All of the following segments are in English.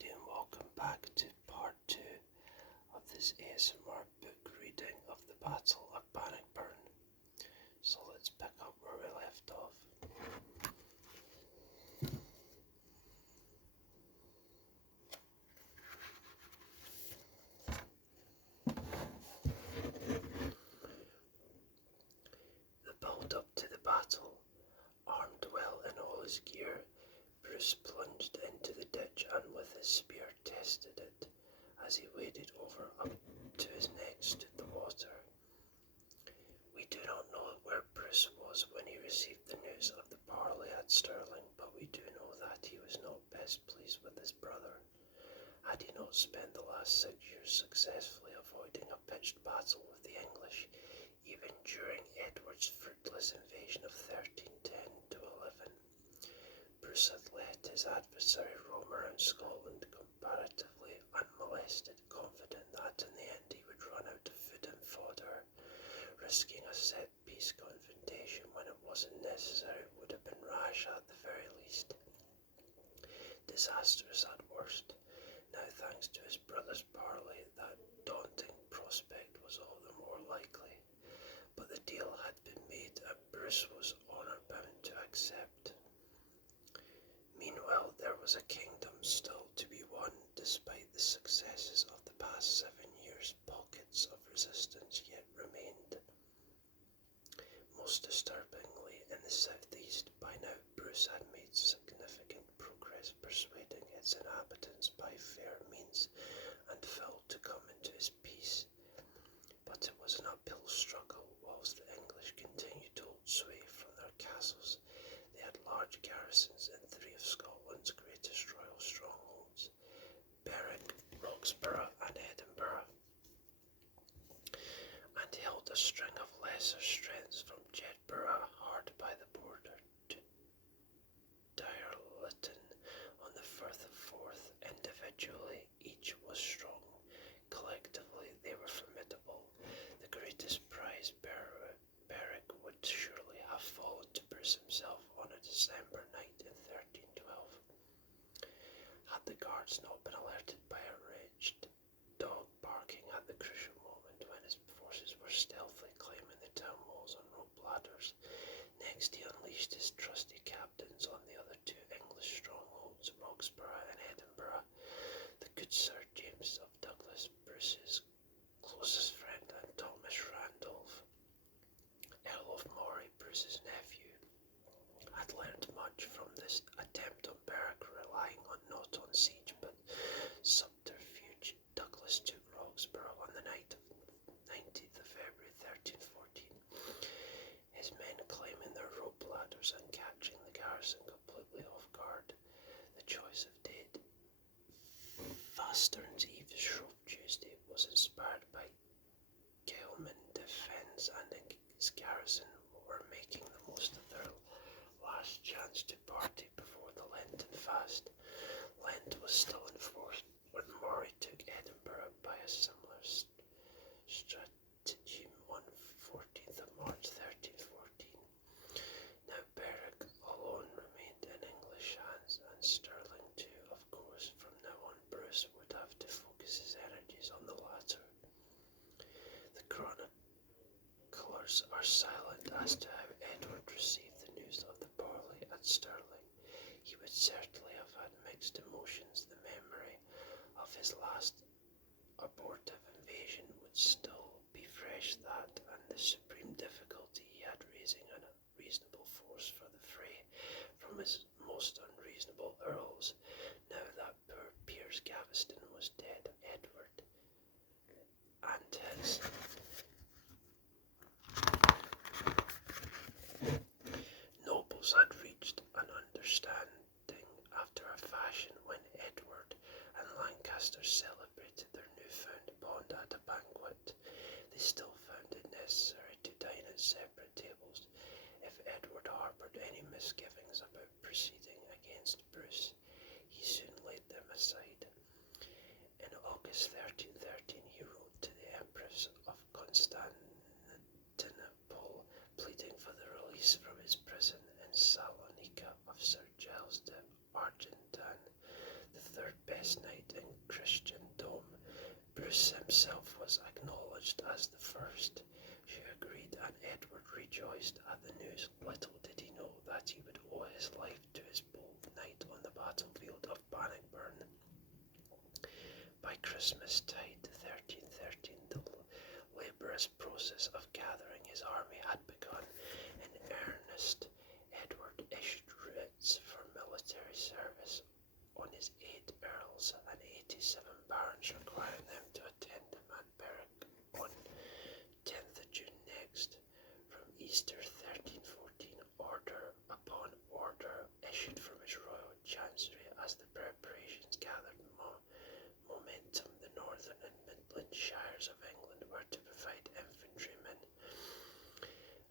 everybody, and welcome back to part 2 of this ASMR book reading of the Battle of Bannockburn. So let's pick up where we left off. The build-up to the battle. Armed well in all his gear, Bruce plunged into the ditch and with his spear tested it. As he waded over up to his neck stood the water. We do not know where Bruce was when he received the news of the parley at Stirling, but we do know that he was not best pleased with his brother. Had he not spent the last 6 years successfully avoiding a pitched battle with the English, even during Edward's fruitless invasion of 1310–11, Bruce had let his adversary roam around Scotland comparatively unmolested, confident that in the end he would run out of food and fodder. Risking a set-piece confrontation when it wasn't necessary would have been rash at the very least. Disastrous at worst. Now, thanks to his brother's parley, that daunting prospect was all the more likely. But the deal had been made and Bruce was honour bound to accept. Meanwhile, there was a kingdom still to be won. Despite the successes of the past 7 years, pockets of resistance yet remained. Most disturbingly, in the southeast, by now Bruce had made significant progress persuading its inhabitants by fair means and foul to come into his peace. But it was an uphill struggle, whilst the English continued to hold sway from their castles. They had large garrisons in 3 of Scotland's greatest royal strongholds, Berwick, Roxburgh and Edinburgh, and held a string of lesser strengths from Jedburgh, hard by the border, to Dirleton on the Firth of Forth. Individually, each was strong. Collectively, they were formidable. The greatest prize, Berwick, would surely have fallen to Bruce himself on a December night in 1312. Had the guards not been alerted by a raged dog barking at the crucial moment when his forces were stealthily climbing the town walls on rope ladders. Next he unleashed his trusty captains on the other 2 English strongholds, Roxburgh and Edinburgh. The good Sir James of Douglas, Bruce's closest friend, and Thomas Randolph, Earl of Moray, Bruce's nephew, had learnt much from this attempt on Berwick, relying not on siege but subterfuge. Douglas took Roxburgh on the night of 19th of February 1314, his men climbing their rope ladders and catching the garrison completely off guard. The choice of date, Fastern's Eve, Shrove Tuesday, was inspired by Gaelman defence and his garrison were making the most of their last chance to party before the Lenten fast. Lent was still in force when Moray took Edinburgh by a similar stratagem on 14th of March 1314. Now Berwick alone remained in English hands, and Stirling too, of course. From now on Bruce would have to focus his energies on the latter. The chroniclers are silent as to how Edward received the news of the parley at Stirling. He would certainly have had mixed emotions. The memory of his last abortive invasion would still be fresh, that and the supreme difficulty he had raising a reasonable force for the fray from his most unreasonable earls. Now that poor Piers Gaveston was dead, Edward and his nobles had reached an understanding after a fashion when Edward and Lancaster celebrated their newfound bond at a banquet. They still found it necessary to dine at separate tables. If Edward harboured any misgivings about proceeding against Bruce, he soon laid them aside. In August 1313 he wrote to the Empress of Constantinople, pleading for the release from his prison in Salonika of Sir Giles de Arc Argentan, the third best knight in Christendom. Bruce himself was acknowledged as the first. She agreed, and Edward rejoiced at the news. Little did he know that he would owe his life to his bold knight on the battlefield of Bannockburn. By Christmas tide, 1313, the laborious process of gathering his army had begun. In earnest, Edward issued writs for military service on his 8 earls and 87 barons, requiring them to attend him at Berwick on 10th of June next. From Easter 1314, order upon order issued from his royal chancery as the preparations gathered momentum. The northern and midland shires of England were to provide infantrymen,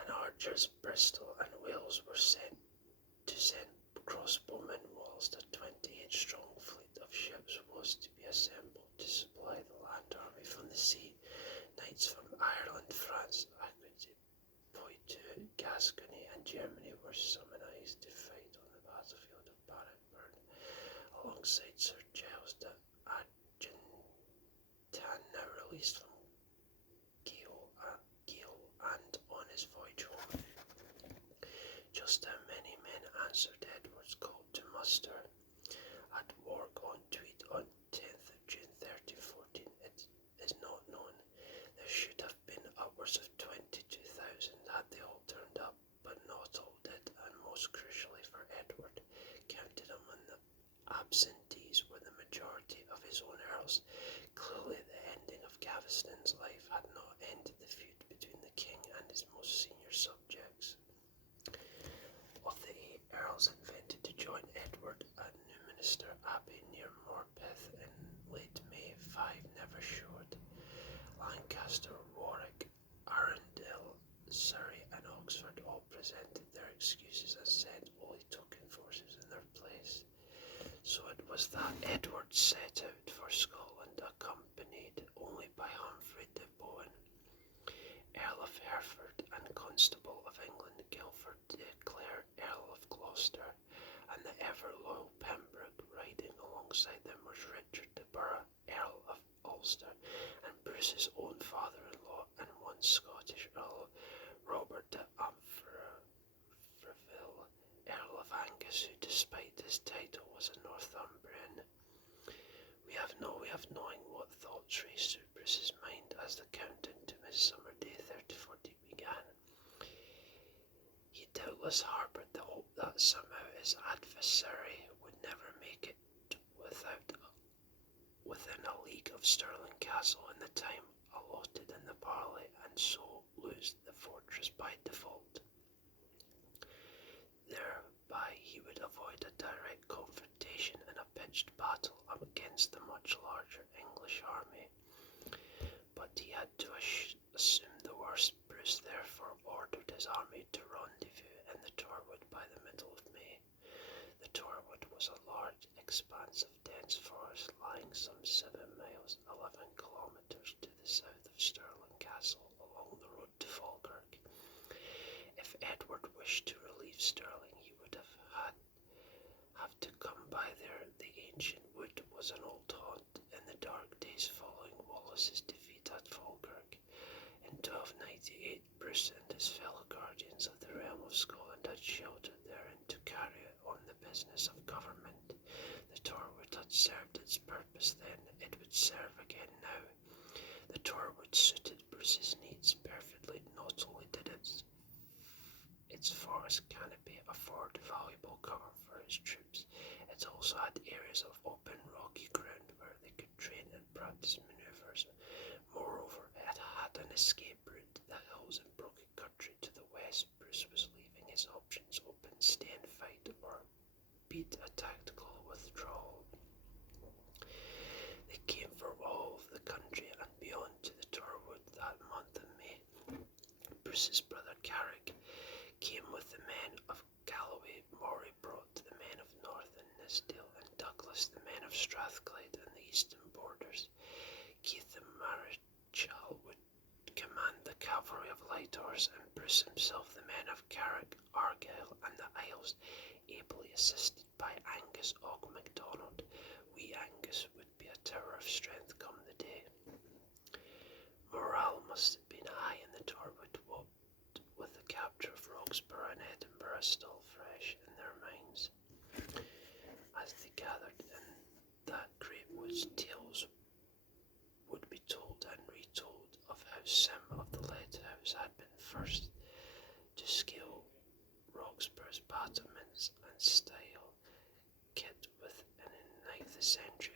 and archers. Bristol and Wales were sent crossbowmen, whilst a 28-strong fleet of ships was to be assembled to supply the land army from the sea. Knights from Ireland, France, Aquitaine, Poitou, Gascony, and Germany were summoned to fight on the battlefield of Bannockburn, alongside Sir Giles de Argentan, now released from Gaul and on his voyage home. Just how many men answered Edward's call to muster at Wark on Tweed on 10th of June 1314 is not known. There should have been upwards of 22,000 had they all turned up, but not all did, and most crucially for Edward, counted among the absentees were the majority of his own earls. Clearly the ending of Gaveston's life had not ended the feud between the king and his most senior subjects. Of the 8 earls invented to join Edward at Newminster Abbey near Morpeth in late May, 5 never showed. Lancaster, Warwick, Arundel, Surrey, and Oxford all presented their excuses and sent only token forces in their place. So it was that Edward set out for Scotland, accompanied only by Humphrey de Bohun, Earl of Hereford and Constable of England, Guilford de Clare, Earl of Gloucester, and the ever-loyal Pembroke. Riding alongside them was Richard de Burgh, Earl of Ulster, and Bruce's own father-in-law, and one Scottish Earl, Robert de Umfraville, Earl of Angus, who despite his title was a Northumbrian. We have no way of knowing what thoughts raced through Bruce's mind as the countdown to Midsummer Day 1340 began. He doubtless harboured the hope that somehow his adversary would never make it within a league of Stirling Castle in the time allotted in the parley, and so lose the fortress by default. Thereby he would avoid a direct confrontation in a pitched battle against the much larger English army. But he had to assume the worst. Bruce therefore ordered his army to rendezvous in the Torwood by the middle of May. The Torwood was a large expanse of dense forest lying some 7 miles, 11 kilometres to the south of Stirling Castle along the road to Falkirk. If Edward wished to relieve Stirling, he would have to come by there. The ancient wood was an old haunt in the dark days following Wallace's defeat at Falkirk. In 1298, Bruce and his fellow guardians of the realm of Scotland had sheltered therein to carry on the business of government. The Torwood had served its purpose then, it would serve again now. The Torwood suited Bruce's needs perfectly. Not only did its forest canopy afford valuable cover for his troops, it also had areas of open rocky ground where they could train and practice manoeuvres. Moreover, it had an escape route, the hills and broken country to the west. Bruce was leaving his options open: stay and fight, or beat a tactical withdrawal. They came for all of the country and beyond to the Torwood that month of May. Bruce's brother Carrick came with the men of Galloway. Moray brought the men of North and Nithsdale, and Douglas the men of Strathclyde and the eastern borders. Keith the Marischal would command the cavalry of light horse, and Bruce himself the men of Carrick, Argyll, and the Isles, ably assisted by Angus Og MacDonald. Wee Angus would be a tower of strength come the day. Morale must have been high in the Torwood, what with the capture of Roxburgh and Edinburgh still fresh in their minds. As they gathered in that great woods, tales would be told and retold of how Sim of the Lighthouse had been first to scale Roxburgh's battlements and style, kit with in the 9th century